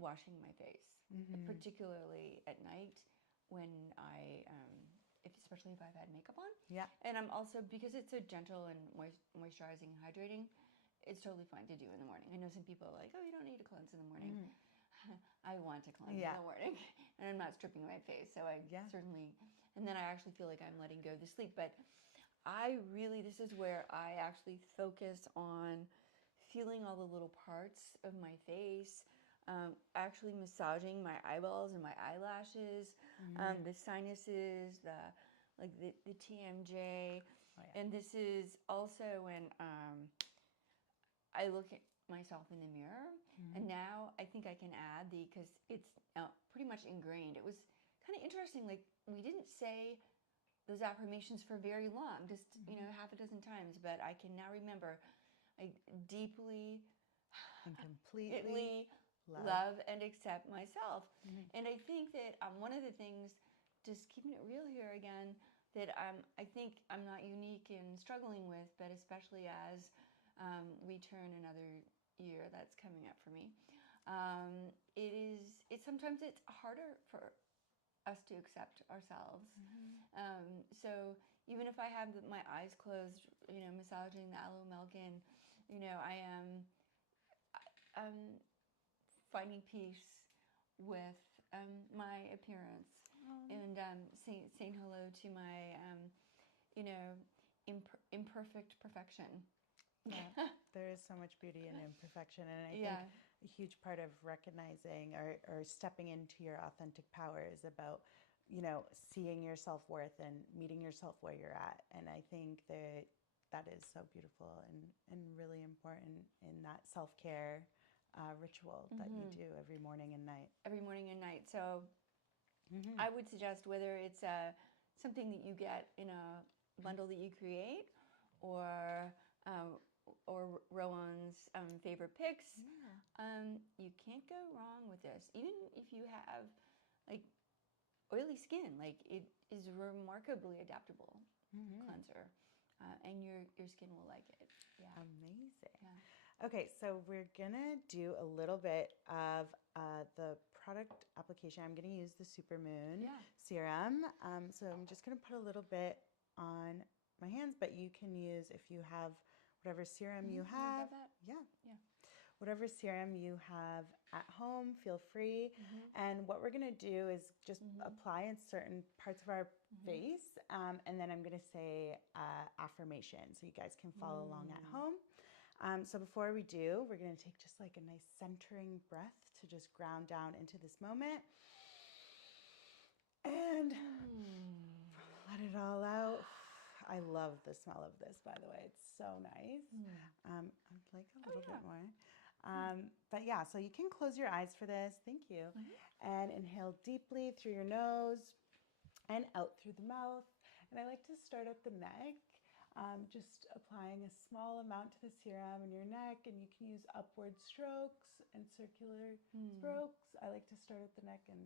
washing my face, particularly at night when especially if I've had makeup on. Yeah. And I'm also, because it's so gentle and moisturizing and hydrating, it's totally fine to do in the morning. I know some people are like, oh, you don't need to cleanse in the morning. I want to cleanse in the morning, and I'm not stripping my face. So I certainly, and then I actually feel like I'm letting go of the sleep. But this is where I actually focus on feeling all the little parts of my face, actually massaging my eyeballs and my eyelashes, the sinuses, the TMJ. Oh, yeah. And this is also when I look at myself in the mirror, and now I think I can add because it's pretty much ingrained. It was kind of interesting, like we didn't say those affirmations for very long, just half a dozen times, but I can now remember I deeply and completely love and accept myself. And I think that one of the things, just keeping it real here again, that I think I'm not unique in struggling with, but especially as we turn another year that's coming up for me, sometimes it's harder for us to accept ourselves. So even if I have my eyes closed, massaging the aloe milk in, I'm finding peace with my appearance and saying hello to my, imperfect perfection. Yeah, there is so much beauty in imperfection, and I think a huge part of recognizing or stepping into your authentic power is about, seeing your self-worth and meeting yourself where you're at. And I think that is so beautiful and really important in that self-care ritual that you do every morning and night. Every morning and night. So I would suggest, whether it's something that you get in a bundle that you create, or Rowan's favorite picks, you can't go wrong with this. Even if you have like oily skin, like it is a remarkably adaptable cleanser, and your skin will like it. Yeah, amazing. Yeah. Okay, so we're gonna do a little bit of the product application. I'm gonna use the Supermoon serum. So I'm just gonna put a little bit on my hands, but you can use, if you have whatever serum you have. Yeah. Whatever serum you have at home, feel free. And what we're gonna do is just apply in certain parts of our face, and then I'm gonna say affirmation, so you guys can follow along at home. So before we do, we're gonna take just like a nice centering breath to just ground down into this moment. And let it all out. I love the smell of this, by the way. It's so nice. I'd like a little bit more. But yeah, so you can close your eyes for this. Thank you. And inhale deeply through your nose and out through the mouth. And I like to start at the neck, just applying a small amount to the serum in your neck. And you can use upward strokes and circular strokes. I like to start at the neck and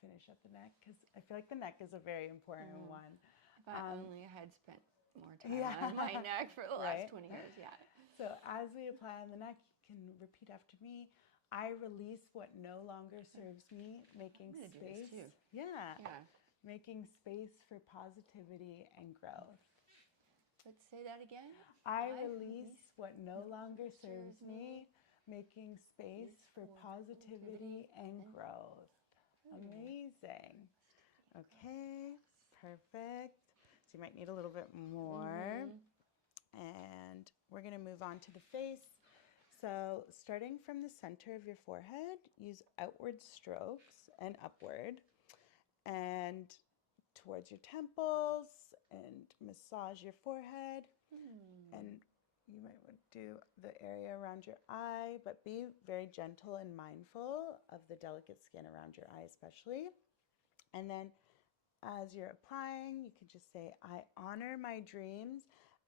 finish up the neck because I feel like the neck is a very important one. If I only had spent more time on my neck for the last 20 years, yeah. So as we apply on the neck, you can repeat after me. I release what no longer serves me, making space. Do this too. Yeah. Making space for positivity and growth. Let's say that again. I release what no longer serves me, making space for positivity and growth. Amazing. Okay, perfect. So you might need a little bit more. And we're going to move on to the face. So starting from the center of your forehead, use outward strokes and upward. And towards your temples and massage your forehead. And you might want to do the area around your eye, but be very gentle and mindful of the delicate skin around your eye especially. And then as you're applying, you could just say, I honor my dreams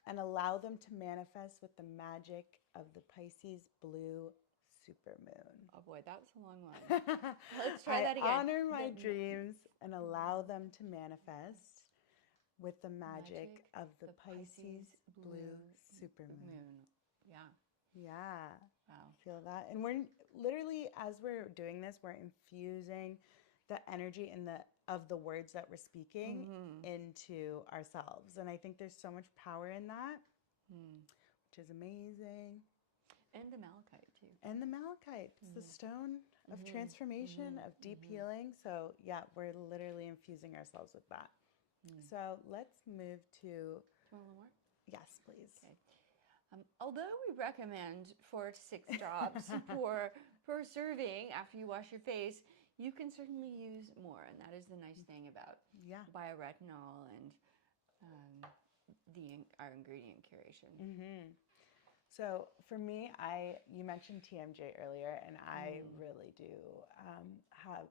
and allow them to manifest with the magic of the Pisces Blue Supermoon. Oh boy, that was a long one. Let's try that again. I honor my dreams and allow them to manifest with the magic of the Pisces Blue Supermoon. Yeah. Yeah. Wow. Feel that? And we're literally, as we're doing this, we're infusing the energy of the words that we're speaking into ourselves. And I think there's so much power in that, which is amazing. And the malachite too. And the malachite. It's the stone of transformation, of deep healing. So yeah, we're literally infusing ourselves with that. So let's move to... Do you want a little more? Yes, please. Okay. Although we recommend 4 to 6 drops per serving after you wash your face, you can certainly use more. And that is the nice thing about bioretinol and our ingredient curation. So for me, you mentioned TMJ earlier, and I really do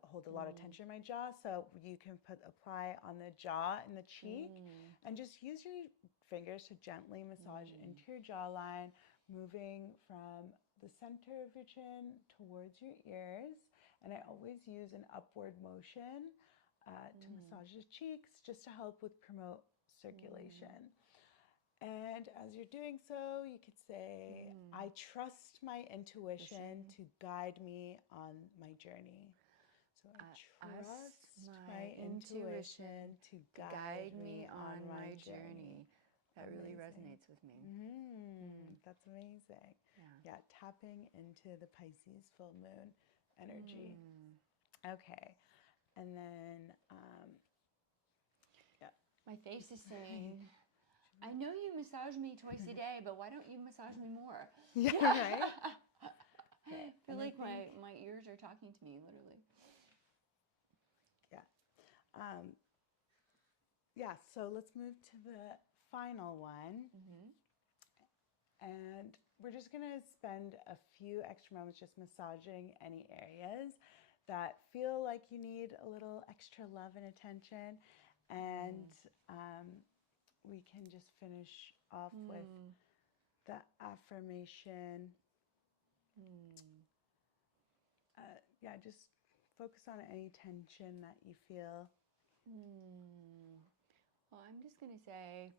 hold a lot of tension in my jaw. So you can apply on the jaw and the cheek, and just use your fingers to gently massage into your jawline, moving from the center of your chin towards your ears. And I always use an upward motion to massage the cheeks, just to help promote circulation. And as you're doing so, you could say, I trust my intuition to guide me on my journey. So I trust my intuition to guide me on my journey. That really resonates with me. That's amazing. Yeah, tapping into the Pisces full moon energy. Okay. And then, my face is saying... I know you massage me twice a day, but why don't you massage me more? Yeah, right? I feel like my ears are talking to me, literally. Yeah. So let's move to the final one. And we're just going to spend a few extra moments just massaging any areas that feel like you need a little extra love and attention. And we can just finish off with the affirmation. Just focus on any tension that you feel. Well, I'm just going to say,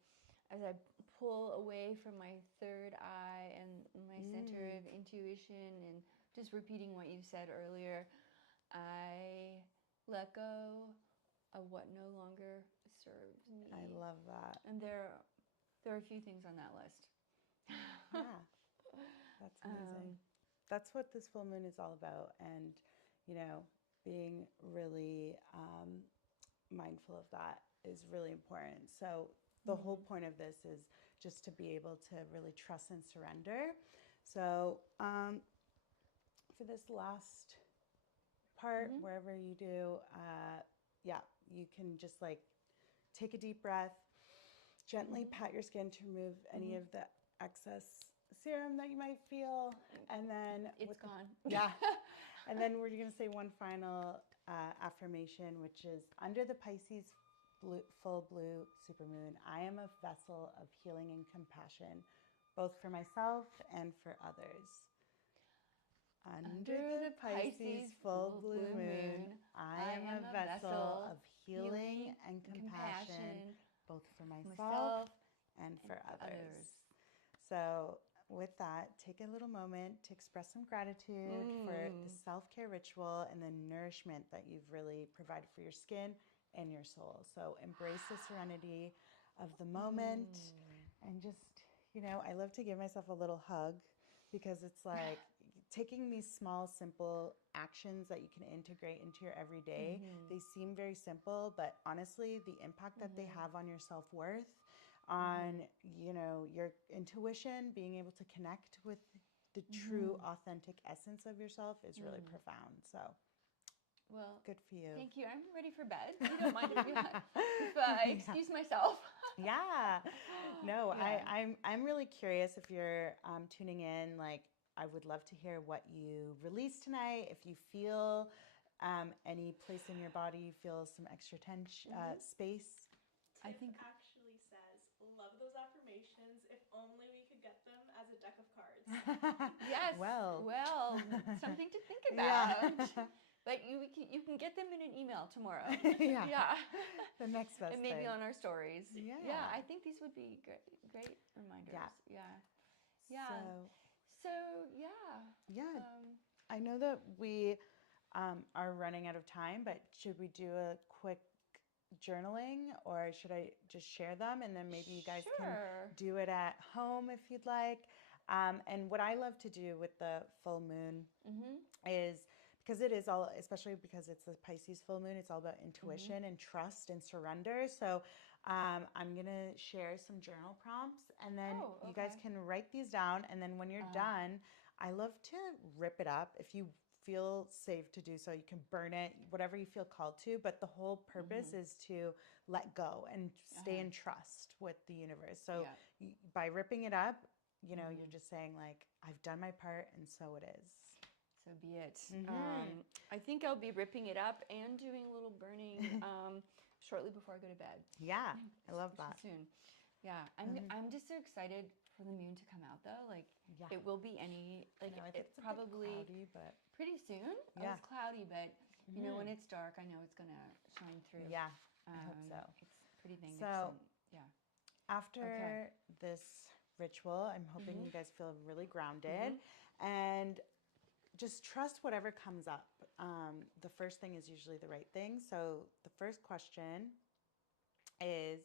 as I pull away from my third eye and my center of intuition, and just repeating what you said earlier, I let go of what no longer serves me. I love that. And there are a few things on that list. Yeah, that's amazing. That's what this full moon is all about. And, being really mindful of that is really important. So the whole point of this is just to be able to really trust and surrender. So for this last part, wherever you do, you can just take a deep breath, gently pat your skin to remove any of the excess serum that you might feel, and then it's gone. And then we're going to say one final affirmation, which is, under the Pisces full blue supermoon, I am a vessel of healing and compassion, both for myself and for others. Under the Pisces full blue moon, I am a vessel of healing and compassion, both for myself and for others. So with that, take a little moment to express some gratitude for the self-care ritual and the nourishment that you've really provided for your skin and your soul. So embrace the serenity of the moment and just, I love to give myself a little hug because it's like taking these small, simple actions that you can integrate into your everyday. They seem very simple, but honestly, the impact that they have on your self-worth, on, your intuition, being able to connect with the true, authentic essence of yourself is really profound. So, well, good for you. Thank you. I'm ready for bed. You don't mind if I excuse myself. Yeah. No, Yeah. I'm really curious if you're tuning in. Like, I would love to hear what you released tonight. If you feel any place in your body, you feel some extra tension, space. Tiff actually says, love those affirmations. If only we could get them as a deck of cards. Yes. Well, Something to think about. Yeah. But you can get them in an email tomorrow. Yeah. The next best and maybe thing. on our stories. Yeah. I think these would be great reminders. Yeah. So I know that we are running out of time, but should we do a quick journaling, or should I just share them and then maybe you guys can do it at home if you'd like? And what I love to do with the full moon is, because it is all, especially because it's the Pisces full moon, it's all about intuition and trust and surrender. So I'm going to share some journal prompts, and then you guys can write these down. And then when you're done, I love to rip it up. If you feel safe to do so, you can burn it, whatever you feel called to. But the whole purpose is to let go and stay in trust with the universe. So by ripping it up, you're just saying, like, I've done my part, and so it is. So be it. I think I'll be ripping it up and doing a little burning shortly before I go to bed. Yeah, I love that. Soon. Yeah, I'm just so excited for the moon to come out, though. Like, it will be it's probably cloudy, but pretty soon. Yeah. It's cloudy, but when it's dark, I know it's gonna shine through. Yeah, I hope so. It's pretty magnificent. So, after this ritual, I'm hoping you guys feel really grounded and just trust whatever comes up. The first thing is usually the right thing. So the first question is,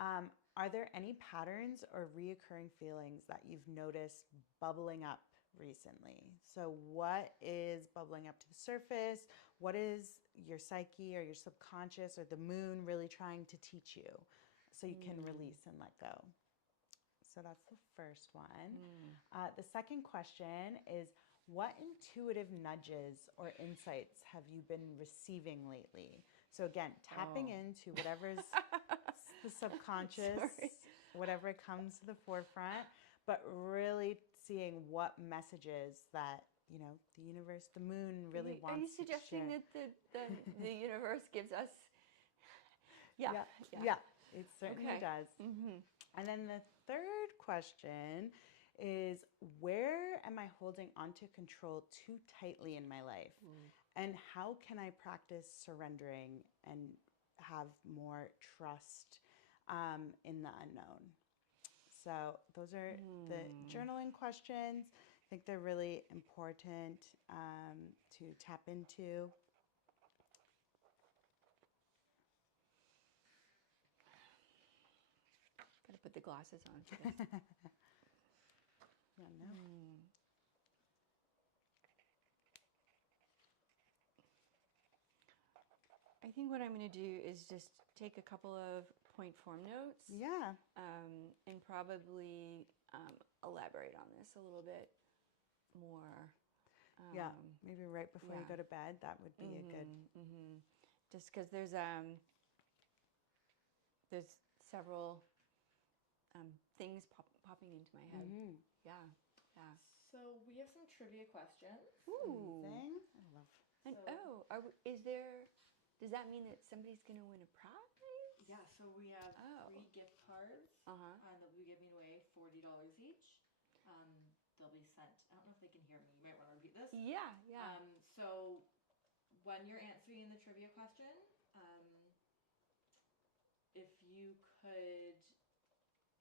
are there any patterns or reoccurring feelings that you've noticed bubbling up recently? So what is bubbling up to the surface? What is your psyche or your subconscious or the moon really trying to teach you so you can release and let go? So that's the first one. The second question is, what intuitive nudges or insights have you been receiving lately? So again, tapping into whatever's the subconscious, whatever comes to the forefront, but really seeing what messages that, the universe, the moon really wants to share. Are you suggesting that the universe gives us? Yeah, it certainly does. And then the third question is, where am I holding onto control too tightly in my life? And how can I practice surrendering and have more trust in the unknown? So those are the journaling questions. I think they're really important to tap into. Gotta put the glasses on. Yeah, no. I think what I'm going to do is just take a couple of point form notes. Yeah. And probably elaborate on this a little bit more. Maybe right before you go to bed, that would be a good. Just because there's several things popping into my head. Yeah. So we have some trivia questions. Ooh. Amazing. I love. And does that mean that somebody's going to win a prize? Yeah, so we have 3 gift cards that we'll be giving away, $40 each. They'll be sent. I don't know if they can hear me. You might want to repeat this. Yeah. So what when you're answering the trivia question, if you could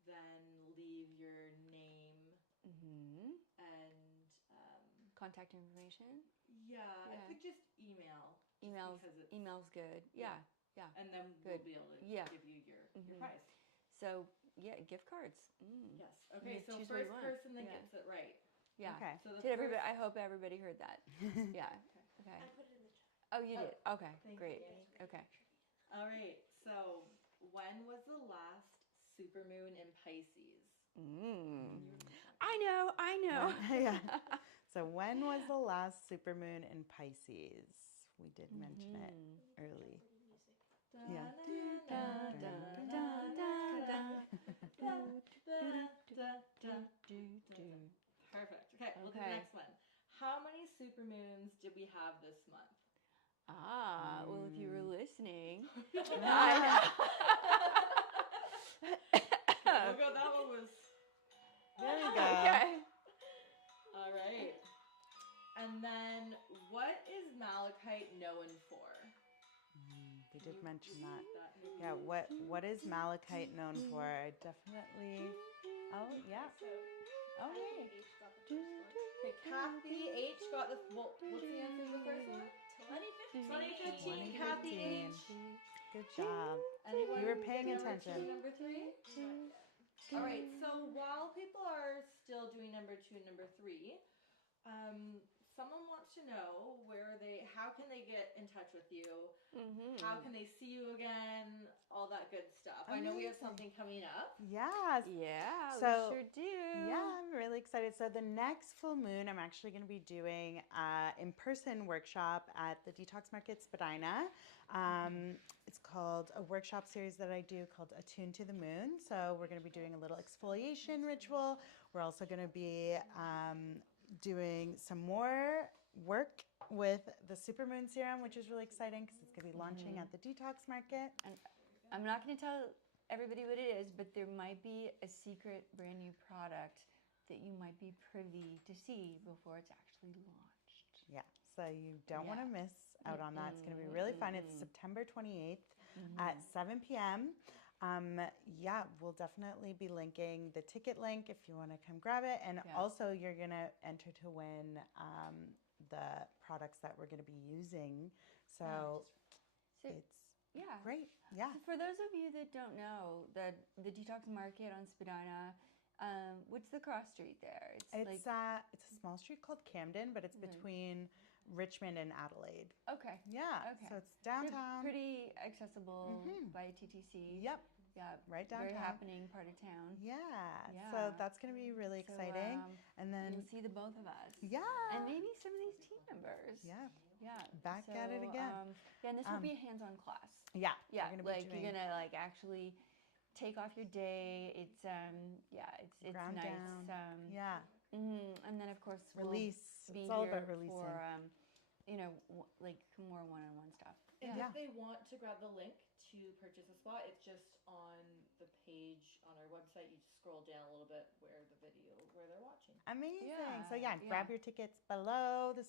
then leave your name and contact information. I think just email. Email's good. Yeah. And then we'll be able to give you your prize. So gift cards. Yes. Okay. So first person that gets it right. Yeah. Okay. So everybody? I hope everybody heard that. Yeah. Okay. I put it in the chat. Oh, you did. Okay. Great. You. Okay. All right. So when was the last supermoon in Pisces? I know. Yeah. So when was the last supermoon in Pisces? We did mention it early. Yeah. Perfect. Okay, well, the next one. How many supermoons did we have this month? Well, if you were listening, We'll go, that one was... There we go. Okay. All right. And then, what is malachite known for? They did mention that. Yeah, what is malachite known for? I definitely... Oh, yeah. Oh, Kathy hey. H got the first one. Okay, Kathy H got the... What's the answer to the first one? 2015. 2015. Kathy H. Good job. Anyone You were paying number attention. 2, number 3? All right, so while people are still doing number 2 and number 3, someone wants to know how can they get in touch with you? How can they see you again? All that good stuff. I know we have something coming up. Yes. Yeah, So, we sure do. Yeah, I'm really excited. So the next full moon, I'm actually going to be doing an in-person workshop at the Detox Market Spadina. It's called a workshop series that I do called Attune to the Moon. So we're going to be doing a little exfoliation ritual. We're also going to be doing some more work with the Supermoon Serum, which is really exciting because it's going to be launching at the Detox Market. And I'm not going to tell everybody what it is, but there might be a secret brand new product that you might be privy to see before it's actually launched. Yeah, so you don't want to miss out on that. It's going to be really fun. It's September 28th at 7 p.m. We'll definitely be linking the ticket link if you want to come grab it. And also you're going to enter to win the products that we're going to be using. So it's great. Yeah. So for those of you that don't know, the Detox Market on Spadina, what's the cross street there? It's a small street called Camden, but it's between Richmond and Adelaide. Okay. Yeah. Okay. So it's downtown. So pretty accessible by TTC. Yep. Yeah. Right downtown. Very happening part of town. Yeah. So that's going to be really exciting. And then you'll see the both of us. Yeah. And maybe some of these team members. Yeah. Yeah. Back at it again. And this will be a hands-on class. Yeah. Yeah. You're gonna actually take off your day. It's it's ground nice. Down. And then of course release. We'll be it's all here about releasing. For more one-on-one stuff. And if they want to grab the link to purchase a spot, it's just on the page on our website. You just scroll down a little bit where they're watching. Amazing. Yeah. So grab your tickets below. It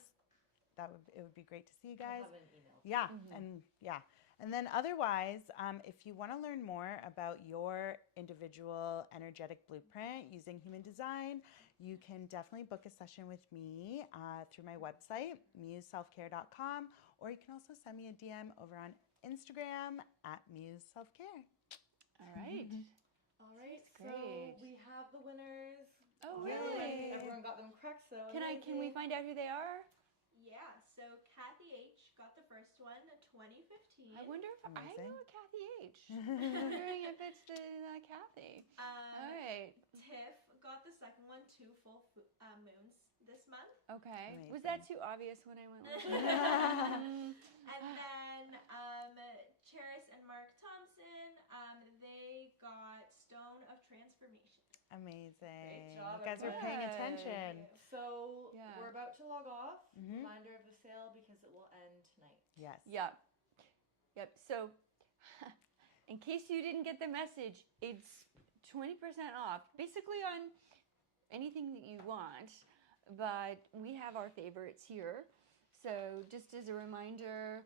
would be great to see you guys. I'll have an email. And then otherwise, if you want to learn more about your individual energetic blueprint using human design, you can definitely book a session with me through my website, museselfcare.com, or you can also send me a DM over on Instagram at museselfcare. All right. All right. Great. So we have the winners. Oh, really? Everyone got them correct. So can we find out who they are? Yeah, so Kathy H got the first one, 2015. I wonder if Amazing. I know a Kathy H. I'm wondering if it's the Kathy. All right. Tiff got the second one, 2 full moons this month. Okay. Amazing. Was that too obvious when I went with And then Cheris and Mark Thompson, they got Stone of Transformation. Amazing. Great job. You guys are paying attention. So we're about to log off. Reminder of the sale because it will end tonight. Yes. Yep. So in case you didn't get the message, it's 20% off basically on anything that you want, but we have our favorites here. So just as a reminder,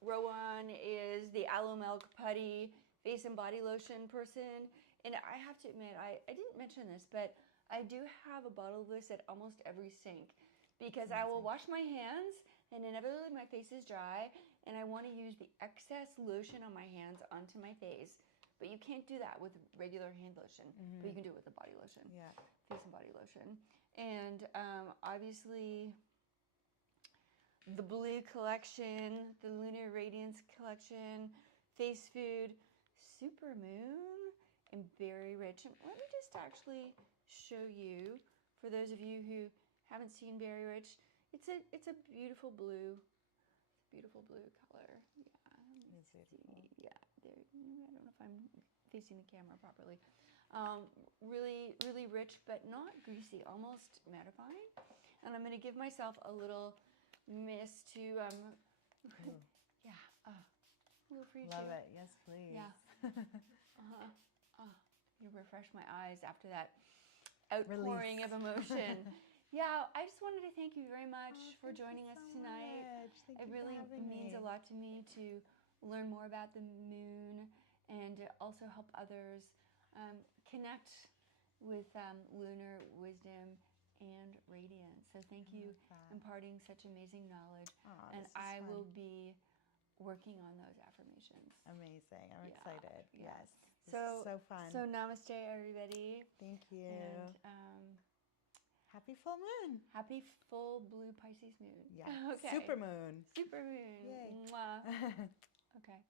Rowan is the aloe milk putty face and body lotion person. And I have to admit, I didn't mention this, but I do have a bottle of this at almost every sink because I will wash my hands and inevitably my face is dry and I want to use the excess lotion on my hands onto my face. But you can't do that with regular hand lotion, but you can do it with a body lotion. Yeah. Face and body lotion. And obviously the Blue collection, the Lunar Radiance collection, Face Food, Supermoon, and Berry Rich. And let me just actually show you, for those of you who haven't seen Berry Rich, it's a beautiful blue. It's a beautiful blue color. Yeah. It's beautiful. Yeah. There. I don't know if I'm facing the camera properly. Really, really rich, but not greasy, almost mattifying. And I'm going to give myself a little mist to, yeah, a little for you too. Love it. Yes, please. Yeah. You refresh my eyes after that outpouring of emotion. Yeah, I just wanted to thank you very much for joining us tonight. It really means a lot to me to learn more about the moon and to also help others connect with lunar wisdom and radiance. So thank you imparting such amazing knowledge. And I will be working on those affirmations. Amazing. I'm excited. Yes. So fun. So namaste, everybody. Thank you. And happy full moon. happy full blue Pisces moon. Yeah. Okay. Supermoon. Supermoon. Yay. Mwah. Okay.